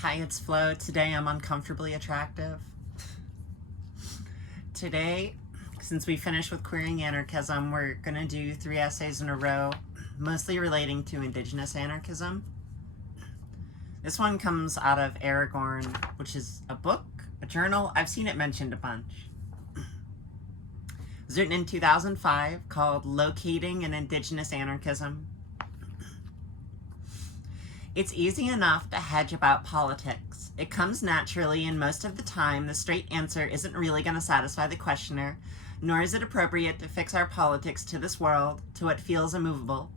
Hi, it's Flo. Today I'm uncomfortably attractive. Today, since we finished with Queering Anarchism, we're going to do 3 essays in a row, mostly relating to Indigenous anarchism. This one comes out of Aragorn, which is a book, a journal. I've seen it mentioned a bunch. It was written in 2005, called Locating an Indigenous Anarchism. It's easy enough to hedge about politics. It comes naturally, and most of the time, the straight answer isn't really going to satisfy the questioner, nor is it appropriate to fix our politics to this world, to what feels immovable.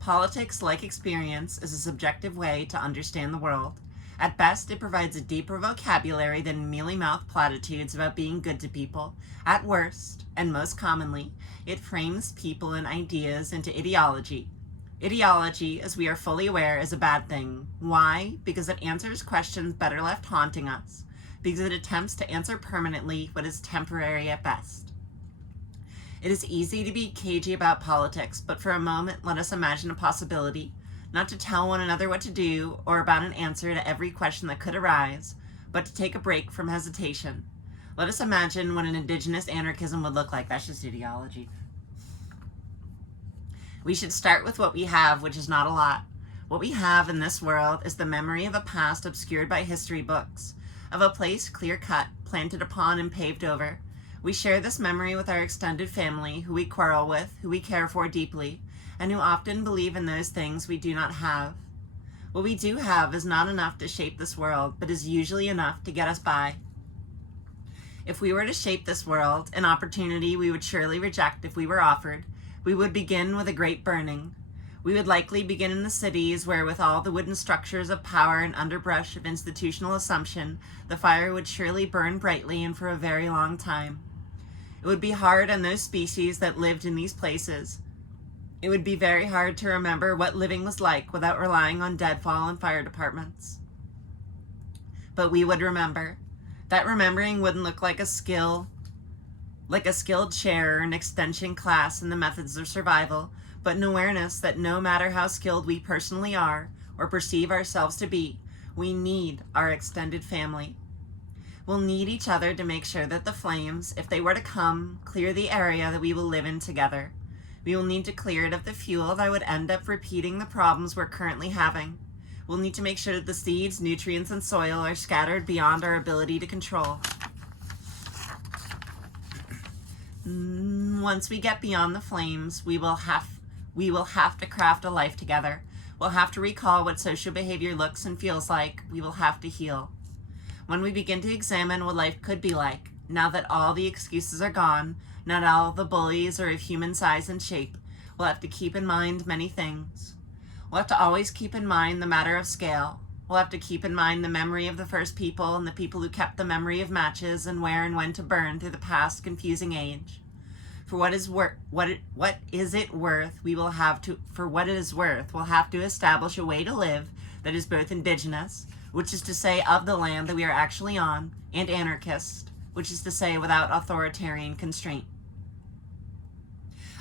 Politics, like experience, is a subjective way to understand the world. At best, it provides a deeper vocabulary than mealy-mouthed platitudes about being good to people. At worst, and most commonly, it frames people and ideas into ideology. Ideology, as we are fully aware, is a bad thing. Why? Because it answers questions better left haunting us. Because it attempts to answer permanently what is temporary at best. It is easy to be cagey about politics, but for a moment let us imagine a possibility, not to tell one another what to do or about an answer to every question that could arise, but to take a break from hesitation. Let us imagine what an Indigenous anarchism would look like. That's just ideology. We should start with what we have, which is not a lot. What we have in this world is the memory of a past obscured by history books, of a place clear-cut, planted upon and paved over. We share this memory with our extended family, who we quarrel with, who we care for deeply, and who often believe in those things we do not have. What we do have is not enough to shape this world, but is usually enough to get us by. If we were to shape this world, an opportunity we would surely reject if we were offered, we would begin with a great burning. We would likely begin in the cities where, with all the wooden structures of power and underbrush of institutional assumption, the fire would surely burn brightly and for a very long time. It would be hard on those species that lived in these places. It would be very hard to remember what living was like without relying on deadfall and fire departments. But we would remember. That remembering wouldn't look like a skilled share or an extension class in the methods of survival, but an awareness that no matter how skilled we personally are or perceive ourselves to be, we need our extended family. We'll need each other to make sure that the flames, if they were to come, clear the area that we will live in together. We will need to clear it of the fuel that would end up repeating the problems we're currently having. We'll need to make sure that the seeds, nutrients, and soil are scattered beyond our ability to control. Once we get beyond the flames, we will have to craft a life together. We'll have to recall what social behavior looks and feels like. We will have to heal. When we begin to examine what life could be like, now that all the excuses are gone, not all the bullies are of human size and shape, we'll have to keep in mind many things. We'll have to always keep in mind the matter of scale. We'll have to keep in mind the memory of the first people and the people who kept the memory of matches and where and when to burn through the past confusing age. For what is it worth, we'll have to establish a way to live that is both indigenous, which is to say of the land that we are actually on, and anarchist, which is to say without authoritarian constraint.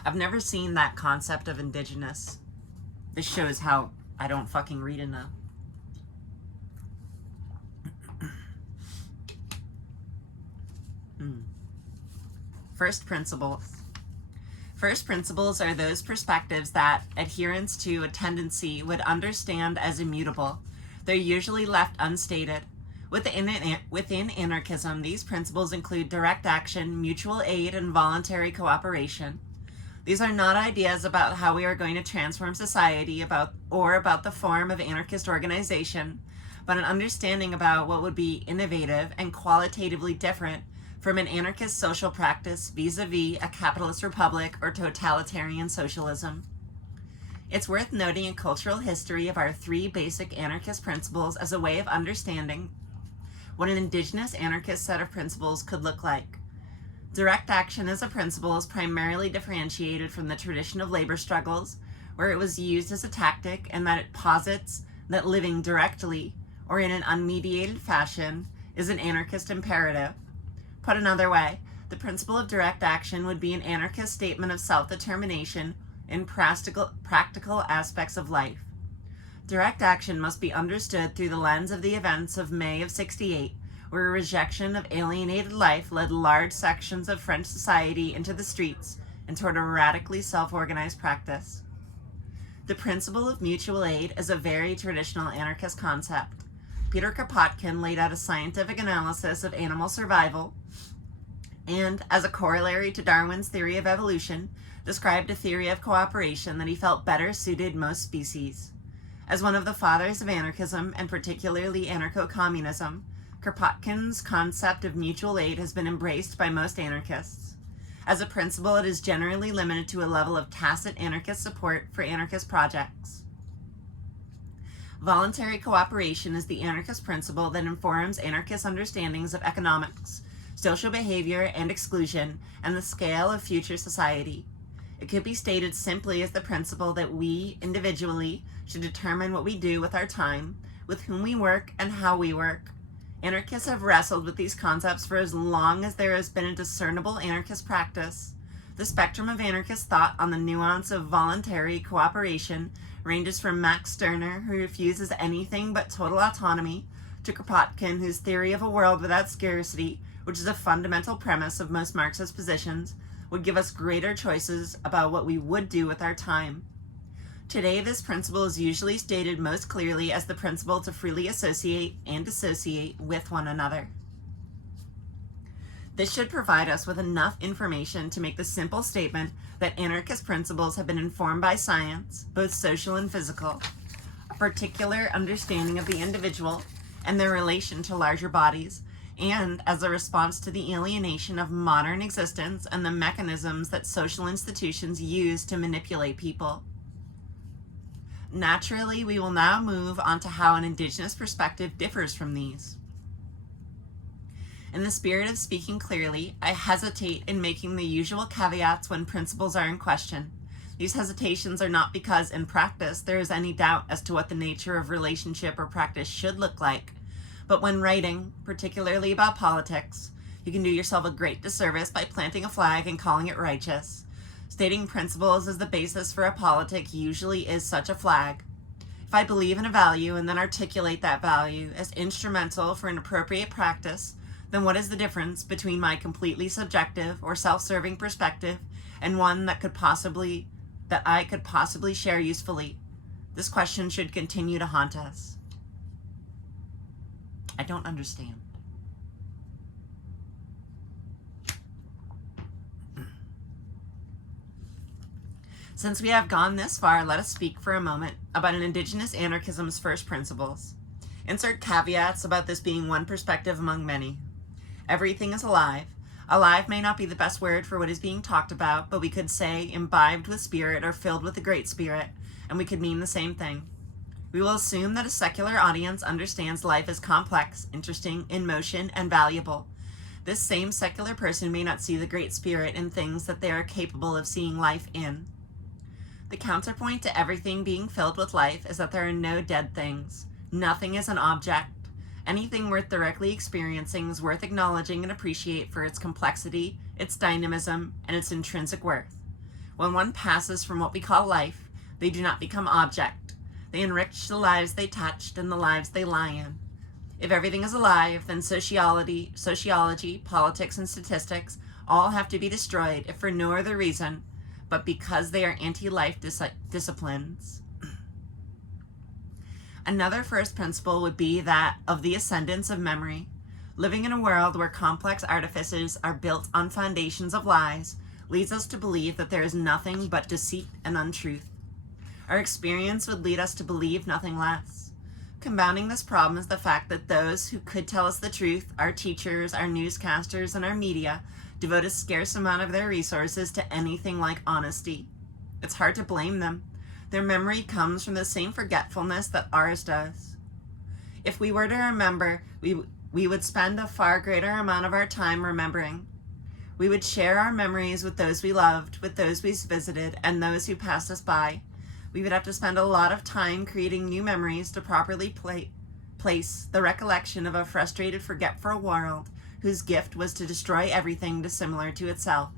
I've never seen that concept of indigenous. This shows how I don't fucking read enough. First principles. First principles are those perspectives that adherents to a tendency would understand as immutable. They're usually left unstated. Within anarchism, these principles include direct action, mutual aid, and voluntary cooperation. These are not ideas about how we are going to transform society or about the form of anarchist organization, but an understanding about what would be innovative and qualitatively different from an anarchist social practice vis-a-vis a capitalist republic or totalitarian socialism. It's worth noting a cultural history of our 3 basic anarchist principles as a way of understanding what an indigenous anarchist set of principles could look like. Direct action as a principle is primarily differentiated from the tradition of labor struggles, where it was used as a tactic, and that it posits that living directly or in an unmediated fashion is an anarchist imperative. Put another way, the principle of direct action would be an anarchist statement of self-determination in practical aspects of life. Direct action must be understood through the lens of the events of May of '68, where a rejection of alienated life led large sections of French society into the streets and toward a radically self-organized practice. The principle of mutual aid is a very traditional anarchist concept. Peter Kropotkin laid out a scientific analysis of animal survival and, as a corollary to Darwin's theory of evolution, described a theory of cooperation that he felt better suited most species. As one of the fathers of anarchism, and particularly anarcho-communism, Kropotkin's concept of mutual aid has been embraced by most anarchists. As a principle, it is generally limited to a level of tacit anarchist support for anarchist projects. Voluntary cooperation is the anarchist principle that informs anarchist understandings of economics, social behavior and exclusion, and the scale of future society. It could be stated simply as the principle that we, individually, should determine what we do with our time, with whom we work, and how we work. Anarchists have wrestled with these concepts for as long as there has been a discernible anarchist practice. The spectrum of anarchist thought on the nuance of voluntary cooperation ranges from Max Stirner, who refuses anything but total autonomy, to Kropotkin, whose theory of a world without scarcity, which is a fundamental premise of most Marxist positions, would give us greater choices about what we would do with our time. Today, this principle is usually stated most clearly as the principle to freely associate and dissociate with one another. This should provide us with enough information to make the simple statement that anarchist principles have been informed by science, both social and physical, a particular understanding of the individual and their relation to larger bodies, and as a response to the alienation of modern existence and the mechanisms that social institutions use to manipulate people. Naturally, we will now move on to how an Indigenous perspective differs from these. In the spirit of speaking clearly, I hesitate in making the usual caveats when principles are in question. These hesitations are not because, in practice, there is any doubt as to what the nature of relationship or practice should look like, but when writing, particularly about politics, you can do yourself a great disservice by planting a flag and calling it righteous. Stating principles as the basis for a politic usually is such a flag. If I believe in a value and then articulate that value as instrumental for an appropriate practice, then what is the difference between my completely subjective or self-serving perspective and one that I could possibly share usefully? This question should continue to haunt us. I don't understand. Since we have gone this far, let us speak for a moment about an Indigenous anarchism's first principles. Insert caveats about this being one perspective among many. Everything is alive. Alive may not be the best word for what is being talked about, but we could say imbibed with spirit or filled with the Great Spirit, and we could mean the same thing. We will assume that a secular audience understands life as complex, interesting, in motion, and valuable. This same secular person may not see the Great Spirit in things that they are capable of seeing life in. The counterpoint to everything being filled with life is that there are no dead things. Nothing is an object. Anything worth directly experiencing is worth acknowledging and appreciate for its complexity, its dynamism, and its intrinsic worth. When one passes from what we call life, they do not become object. They enrich the lives they touched and the lives they lie in. If everything is alive, then sociology, politics, and statistics all have to be destroyed, if for no other reason, but because they are anti-life disciplines. Another first principle would be that of the ascendance of memory. Living in a world where complex artifices are built on foundations of lies leads us to believe that there is nothing but deceit and untruth. Our experience would lead us to believe nothing less. Compounding this problem is the fact that those who could tell us the truth, our teachers, our newscasters, and our media, devote a scarce amount of their resources to anything like honesty. It's hard to blame them. Their memory comes from the same forgetfulness that ours does. If we were to remember, we would spend a far greater amount of our time remembering. We would share our memories with those we loved, with those we visited, and those who passed us by. We would have to spend a lot of time creating new memories to properly place the recollection of a frustrated, forgetful world whose gift was to destroy everything dissimilar to itself.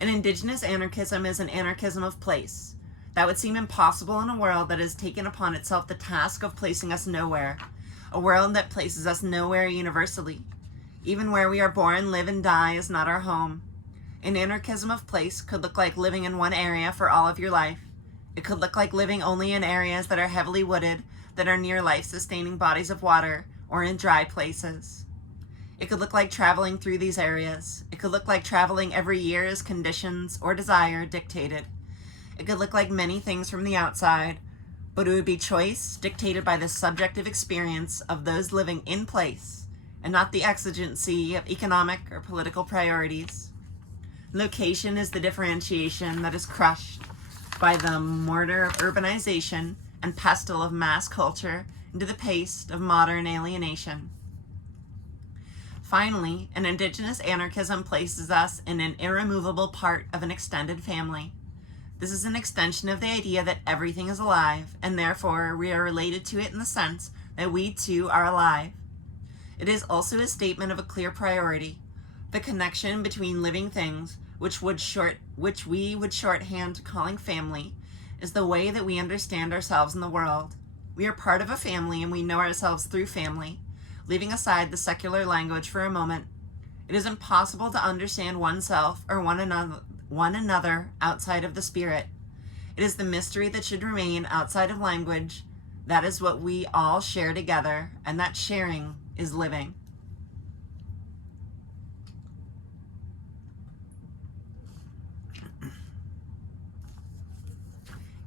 An Indigenous anarchism is an anarchism of place. That would seem impossible in a world that has taken upon itself the task of placing us nowhere, a world that places us nowhere universally. Even where we are born, live, and die is not our home. An anarchism of place could look like living in one area for all of your life. It could look like living only in areas that are heavily wooded, that are near life-sustaining bodies of water, or in dry places. It could look like traveling through these areas. It could look like traveling every year as conditions or desire dictated. It could look like many things from the outside, but it would be choice dictated by the subjective experience of those living in place, and not the exigency of economic or political priorities. Location is the differentiation that is crushed by the mortar of urbanization and pestle of mass culture into the paste of modern alienation. Finally, an indigenous anarchism places us in an irremovable part of an extended family. This is an extension of the idea that everything is alive, and therefore we are related to it in the sense that we too are alive. It is also a statement of a clear priority, the connection between living things, which we would shorthand calling family, is the way that we understand ourselves in the world. We are part of a family, and we know ourselves through family. Leaving aside the secular language for a moment, it is impossible to understand oneself or one another outside of the spirit. It is the mystery that should remain outside of language. That is what we all share together, and that sharing is living.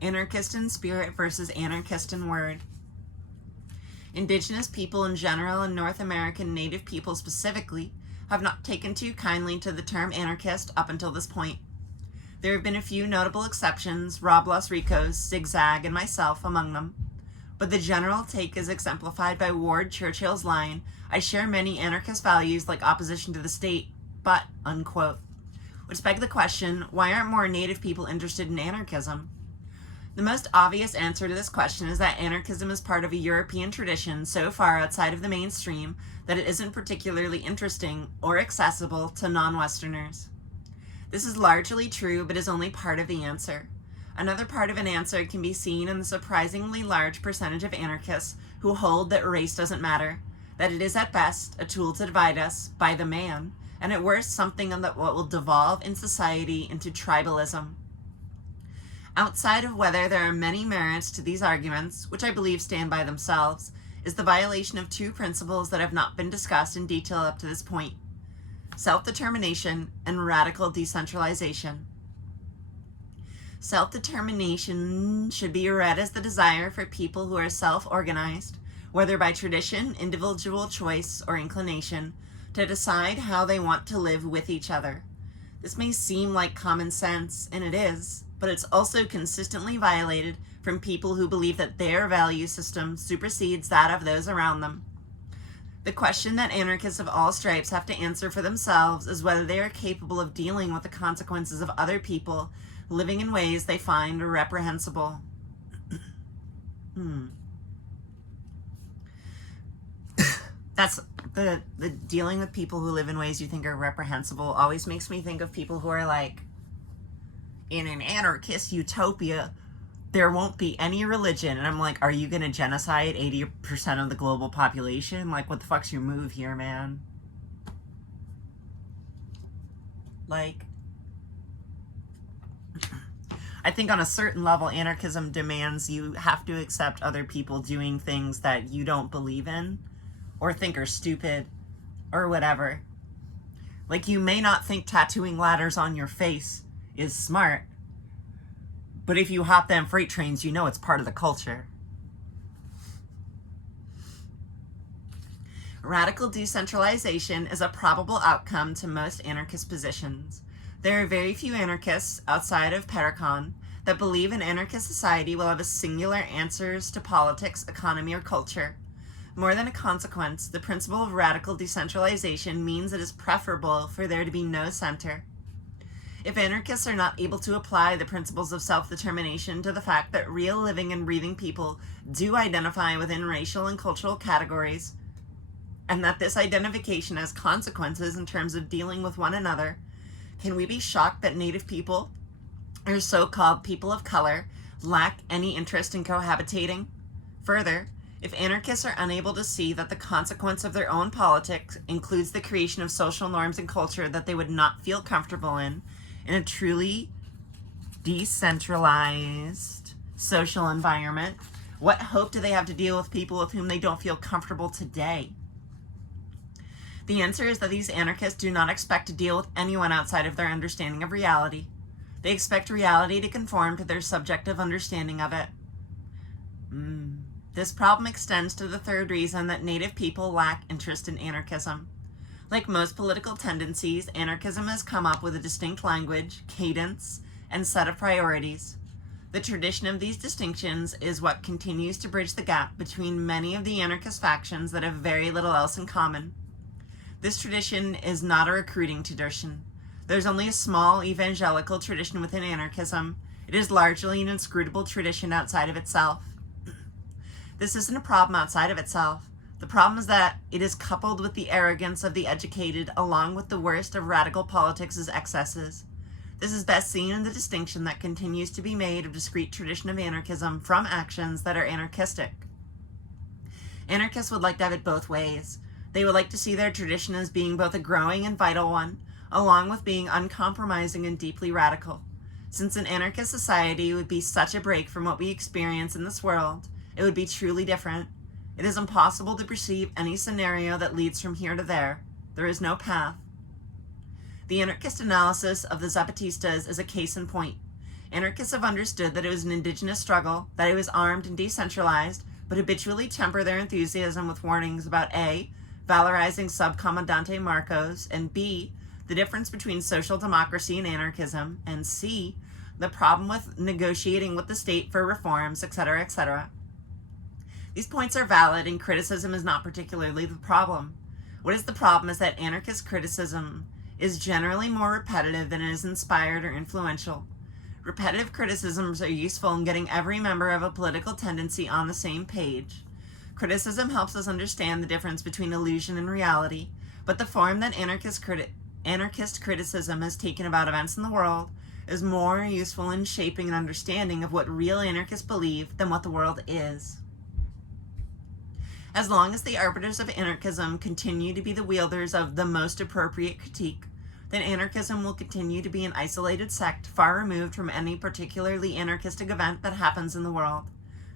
Anarchist in spirit versus anarchist in word. Indigenous people in general and North American Native people specifically have not taken too kindly to the term anarchist up until this point. There have been a few notable exceptions, Rob Los Ricos, Zigzag, and myself among them. But the general take is exemplified by Ward Churchill's line, "I share many anarchist values like opposition to the state, but," unquote. Which begs the question, why aren't more Native people interested in anarchism? The most obvious answer to this question is that anarchism is part of a European tradition so far outside of the mainstream that it isn't particularly interesting or accessible to non-Westerners. This is largely true, but is only part of the answer. Another part of an answer can be seen in the surprisingly large percentage of anarchists who hold that race doesn't matter, that it is at best a tool to divide us by the man, and at worst something that will devolve in society into tribalism. Outside of whether there are many merits to these arguments, which I believe stand by themselves, is the violation of two principles that have not been discussed in detail up to this point: self-determination and radical decentralization. Self-determination should be read as the desire for people who are self-organized, whether by tradition, individual choice, or inclination, to decide how they want to live with each other. This may seem like common sense, and it is, but it's also consistently violated from people who believe that their value system supersedes that of those around them. The question that anarchists of all stripes have to answer for themselves is whether they are capable of dealing with the consequences of other people living in ways they find reprehensible. That's the dealing with people who live in ways you think are reprehensible always makes me think of people who are like, in an anarchist utopia, there won't be any religion. And I'm like, are you going to genocide 80% of the global population? Like, what the fuck's your move here, man? Like, I think on a certain level, anarchism demands you have to accept other people doing things that you don't believe in or think are stupid or whatever. Like, you may not think tattooing ladders on your face is smart, but if you hop them freight trains, you know it's part of the culture. Radical decentralization is a probable outcome to most anarchist positions. There are very few anarchists outside of Paracon that believe an anarchist society will have a singular answers to politics, economy, or culture. More than a consequence, the principle of radical decentralization means it is preferable for there to be no center. If anarchists are not able to apply the principles of self-determination to the fact that real living and breathing people do identify within racial and cultural categories, and that this identification has consequences in terms of dealing with one another, can we be shocked that Native people, or so-called people of color, lack any interest in cohabitating. Further, if anarchists are unable to see that the consequence of their own politics includes the creation of social norms and culture that they would not feel comfortable in a truly decentralized social environment, what hope do they have to deal with people with whom they don't feel comfortable today? The answer is that these anarchists do not expect to deal with anyone outside of their understanding of reality. They expect reality to conform to their subjective understanding of it. This problem extends to the third reason that Native people lack interest in anarchism. Like most political tendencies, anarchism has come up with a distinct language, cadence, and set of priorities. The tradition of these distinctions is what continues to bridge the gap between many of the anarchist factions that have very little else in common. This tradition is not a recruiting tradition. There's only a small evangelical tradition within anarchism. It is largely an inscrutable tradition outside of itself. This isn't a problem outside of itself. The problem is that it is coupled with the arrogance of the educated along with the worst of radical politics' excesses. This is best seen in the distinction that continues to be made of discrete tradition of anarchism from actions that are anarchistic. Anarchists would like to have it both ways. They would like to see their tradition as being both a growing and vital one, along with being uncompromising and deeply radical. Since an anarchist society would be such a break from what we experience in this world, it would be truly different. It is impossible to perceive any scenario that leads from here to there. There is no path. The anarchist analysis of the Zapatistas is a case in point. Anarchists have understood that it was an indigenous struggle, that it was armed and decentralized, but habitually temper their enthusiasm with warnings about A, valorizing Subcomandante Marcos, and B, the difference between social democracy and anarchism, and C, the problem with negotiating with the state for reforms, etc., etc. These points are valid, and criticism is not particularly the problem. What is the problem is that anarchist criticism is generally more repetitive than it is inspired or influential. Repetitive criticisms are useful in getting every member of a political tendency on the same page. Criticism helps us understand the difference between illusion and reality, but the form that anarchist criticism has taken about events in the world is more useful in shaping an understanding of what real anarchists believe than what the world is. As long as the arbiters of anarchism continue to be the wielders of the most appropriate critique, then anarchism will continue to be an isolated sect far removed from any particularly anarchistic event that happens in the world.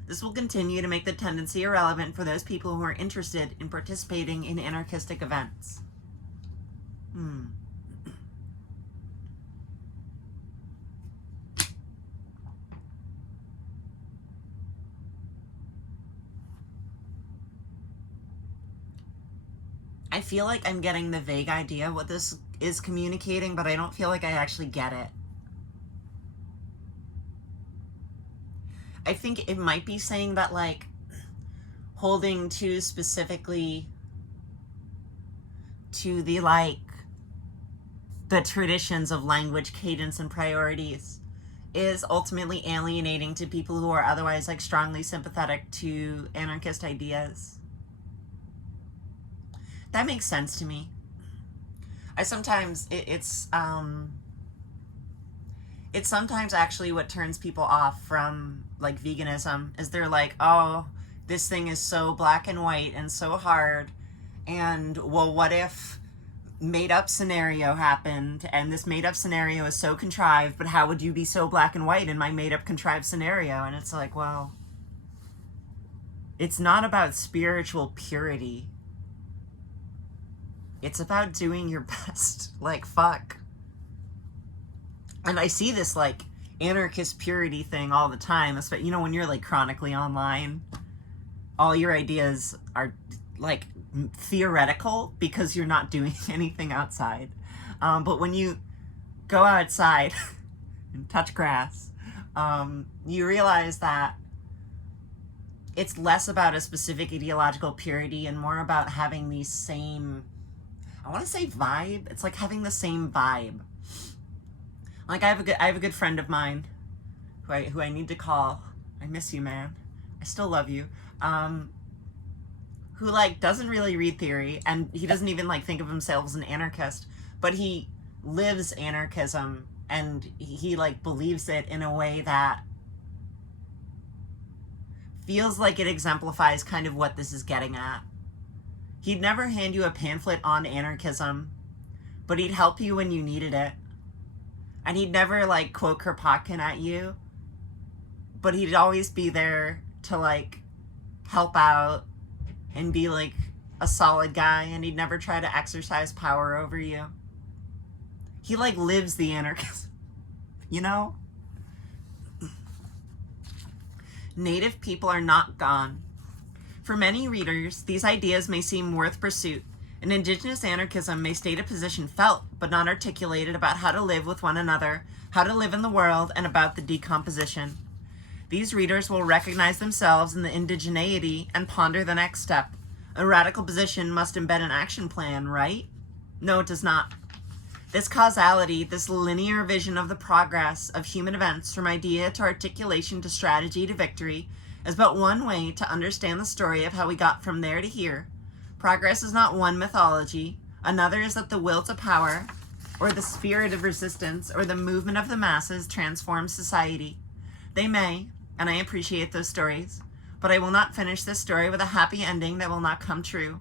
This will continue to make the tendency irrelevant for those people who are interested in participating in anarchistic events. I feel like I'm getting the vague idea of what this is communicating, but I don't feel like I actually get it. I think it might be saying that, like, holding too specifically to the, like, the traditions of language, cadence, and priorities is ultimately alienating to people who are otherwise, like, strongly sympathetic to anarchist ideas. That makes sense to me. It's sometimes actually what turns people off from, like, veganism is they're like, oh, this thing is so black and white and so hard, and, well, what if made up scenario happened, and this made up scenario is so contrived, but how would you be so black and white in my made up contrived scenario? And it's like, well, it's not about spiritual purity. It's about doing your best. Like, fuck. And I see this, like, anarchist purity thing all the time. You know, when you're, like, chronically online, all your ideas are, like, theoretical because you're not doing anything outside. But when you go outside and touch grass, you realize that it's less about a specific ideological purity and more about having these same, I want to say vibe. It's like having the same vibe. Like, I have a good friend of mine who I need to call. I miss you, man. I still love you. Who, like, doesn't really read theory, and he doesn't even, like, think of himself as an anarchist, but he lives anarchism, and he, like, believes it in a way that feels like it exemplifies kind of what this is getting at. He'd never hand you a pamphlet on anarchism, but he'd help you when you needed it. And he'd never, like, quote Kropotkin at you, but he'd always be there to, like, help out and be, like, a solid guy, and he'd never try to exercise power over you. He, like, lives the anarchism, you know? Native people are not gone. For many readers, these ideas may seem worth pursuit, and Indigenous anarchism may state a position felt but not articulated about how to live with one another, how to live in the world, and about the decomposition. These readers will recognize themselves in the indigeneity and ponder the next step. A radical position must embed an action plan, right? No, it does not. This causality, this linear vision of the progress of human events from idea to articulation to strategy to victory, is but one way to understand the story of how we got from there to here. Progress is not one mythology. Another is that the will to power, or the spirit of resistance, or the movement of the masses transforms society. They may, and I appreciate those stories, but I will not finish this story with a happy ending that will not come true.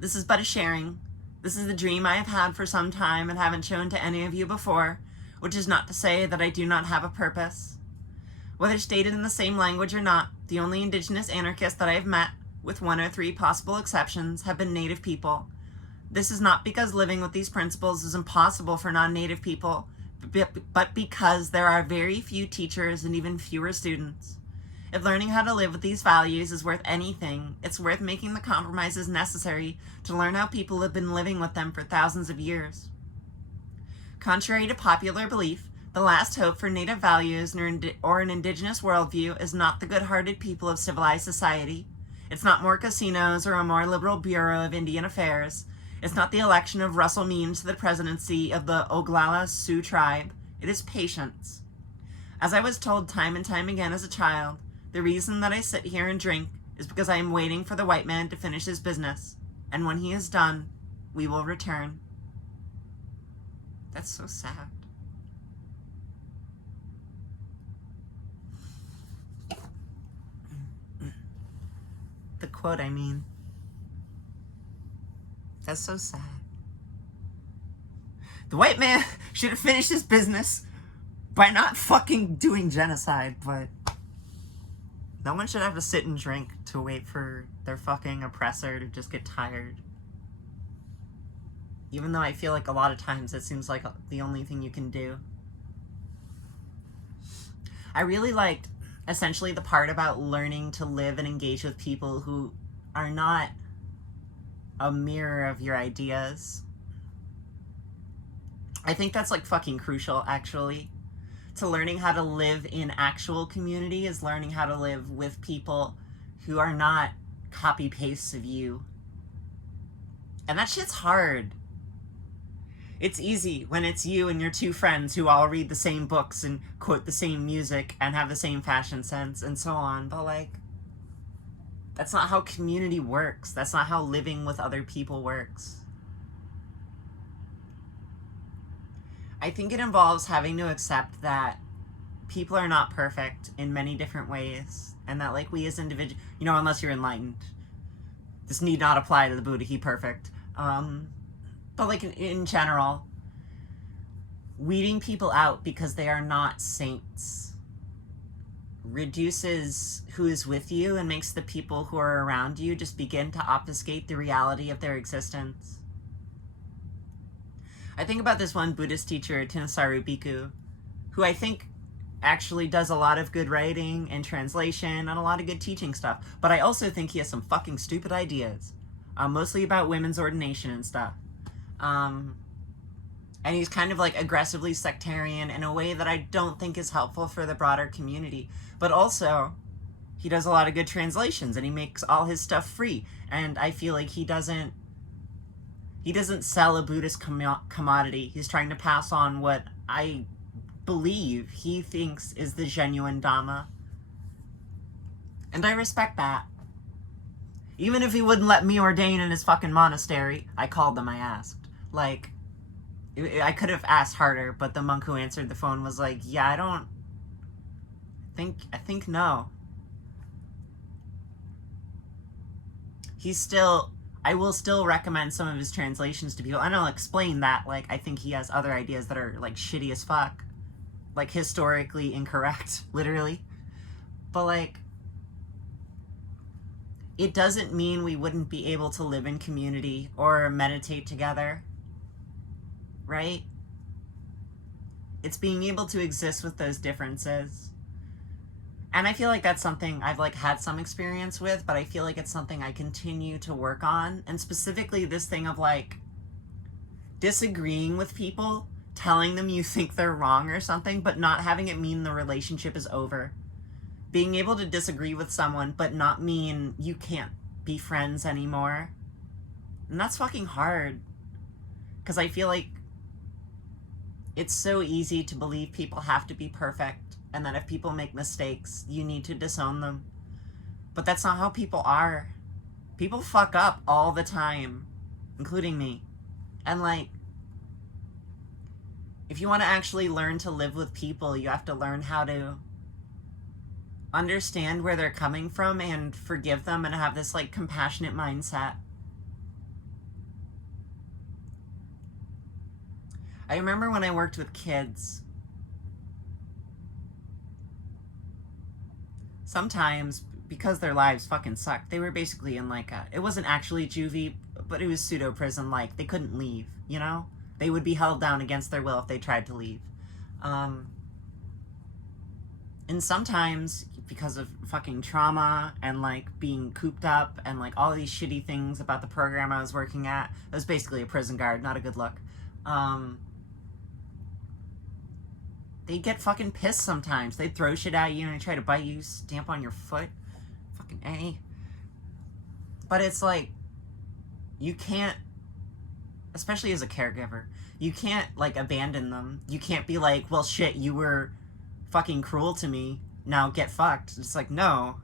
This is but a sharing. This is the dream I have had for some time and haven't shown to any of you before, which is not to say that I do not have a purpose. Whether stated in the same language or not, the only Indigenous anarchists that I have met, with 1 or 3 possible exceptions, have been Native people. This is not because living with these principles is impossible for non-Native people, but because there are very few teachers and even fewer students. If learning how to live with these values is worth anything, it's worth making the compromises necessary to learn how people have been living with them for thousands of years. Contrary to popular belief, the last hope for Native values or an Indigenous worldview is not the good-hearted people of civilized society. It's not more casinos or a more liberal Bureau of Indian Affairs. It's not the election of Russell Means to the presidency of the Oglala Sioux tribe. It is patience. As I was told time and time again as a child, the reason that I sit here and drink is because I am waiting for the white man to finish his business, and when he is done, we will return. That's so sad. The quote, I mean. That's so sad. The white man should have finished his business by not fucking doing genocide, but no one should have to sit and drink to wait for their fucking oppressor to just get tired. Even though I feel like a lot of times it seems like the only thing you can do. I really liked essentially the part about learning to live and engage with people who are not a mirror of your ideas. I think that's like fucking crucial, actually. To learning how to live in actual community is learning how to live with people who are not copy-pastes of you. And that shit's hard. It's easy when it's you and your 2 friends who all read the same books and quote the same music and have the same fashion sense and so on, but like, that's not how community works. That's not how living with other people works. I think it involves having to accept that people are not perfect in many different ways, and that like we as individuals, you know, unless you're enlightened, this need not apply to the Buddha, he perfect. But like in general, weeding people out because they are not saints reduces who is with you and makes the people who are around you just begin to obfuscate the reality of their existence. I think about this one Buddhist teacher, Tinasaru Bhikkhu, who I think actually does a lot of good writing and translation and a lot of good teaching stuff, but I also think he has some fucking stupid ideas, mostly about women's ordination and stuff. And he's kind of like aggressively sectarian in a way that I don't think is helpful for the broader community. But also, he does a lot of good translations and he makes all his stuff free. And I feel like he doesn't sell a Buddhist commodity. He's trying to pass on what I believe he thinks is the genuine Dhamma. And I respect that. Even if he wouldn't let me ordain in his fucking monastery, I called him, I asked. Like, I could have asked harder, but the monk who answered the phone was like, yeah, I think no. I will still recommend some of his translations to people, and I'll explain that, like, I think he has other ideas that are, like, shitty as fuck. Like, historically incorrect, literally. But, like, it doesn't mean we wouldn't be able to live in community or meditate together, right? It's being able to exist with those differences. And I feel like that's something I've, like, had some experience with, but I feel like it's something I continue to work on. And specifically this thing of, like, disagreeing with people, telling them you think they're wrong or something, but not having it mean the relationship is over. Being able to disagree with someone, but not mean you can't be friends anymore. And that's fucking hard. Because I feel like it's so easy to believe people have to be perfect, and that if people make mistakes, you need to disown them. But that's not how people are. People fuck up all the time, including me. And, like, if you want to actually learn to live with people, you have to learn how to understand where they're coming from and forgive them and have this, like, compassionate mindset. I remember when I worked with kids, sometimes, because their lives fucking sucked, they were basically in, like, it wasn't actually juvie, but it was pseudo-prison, like, they couldn't leave, you know? They would be held down against their will if they tried to leave. And sometimes, because of fucking trauma and, like, being cooped up and, like, all these shitty things about the program I was working at, it was basically a prison guard, not a good look. They'd get fucking pissed sometimes. They'd throw shit at you and they'd try to bite you, stamp on your foot. Fucking A. But it's like, you can't, especially as a caregiver, you can't, like, abandon them. You can't be like, well, shit, you were fucking cruel to me, now get fucked. It's like, no.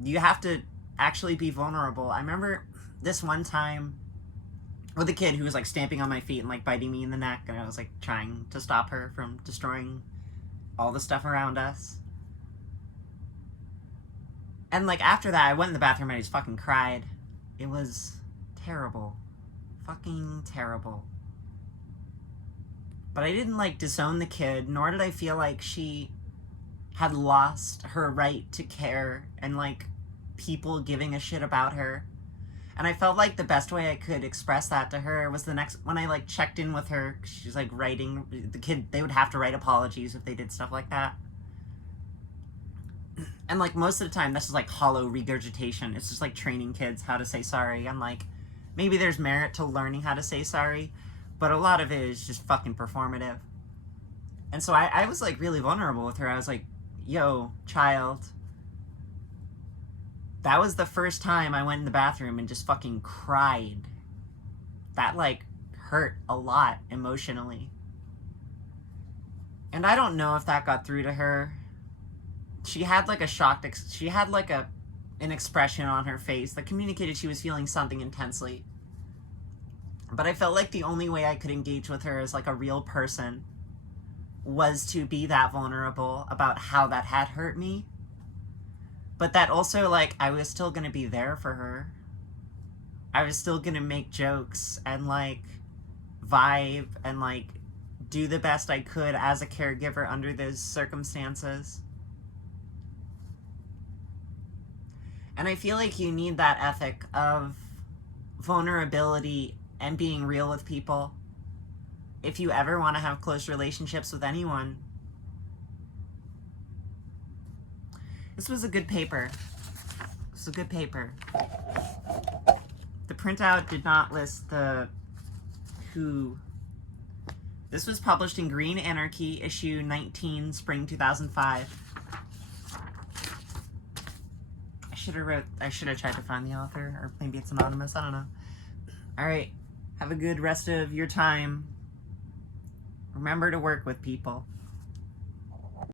You have to actually be vulnerable. I remember this one time with a kid who was, like, stamping on my feet and, like, biting me in the neck, and I was, like, trying to stop her from destroying all the stuff around us. And, like, after that, I went in the bathroom and I just fucking cried. It was terrible. Fucking terrible. But I didn't, like, disown the kid, nor did I feel like she had lost her right to care and, like, people giving a shit about her. And I felt like the best way I could express that to her was when I, like, checked in with her, she's, like, writing, the kid, they would have to write apologies if they did stuff like that. And, like, most of the time, this is, like, hollow regurgitation. It's just, like, training kids how to say sorry. And, like, maybe there's merit to learning how to say sorry, but a lot of it is just fucking performative. And so I was, like, really vulnerable with her. I was like, yo, child, that was the first time I went in the bathroom and just fucking cried. That, like, hurt a lot emotionally. And I don't know if that got through to her. She had, like, she had, like, an expression on her face that communicated she was feeling something intensely. But I felt like the only way I could engage with her as, like, a real person was to be that vulnerable about how that had hurt me. But that also, like, I was still gonna be there for her. I was still gonna make jokes and, like, vibe and, like, do the best I could as a caregiver under those circumstances. And I feel like you need that ethic of vulnerability and being real with people if you ever want to have close relationships with anyone. This was a good paper. This is a good paper. The printout did not list the who. This was published in Green Anarchy, issue 19, spring 2005. I should have tried to find the author, or maybe it's anonymous, I don't know. Alright, have a good rest of your time. Remember to work with people.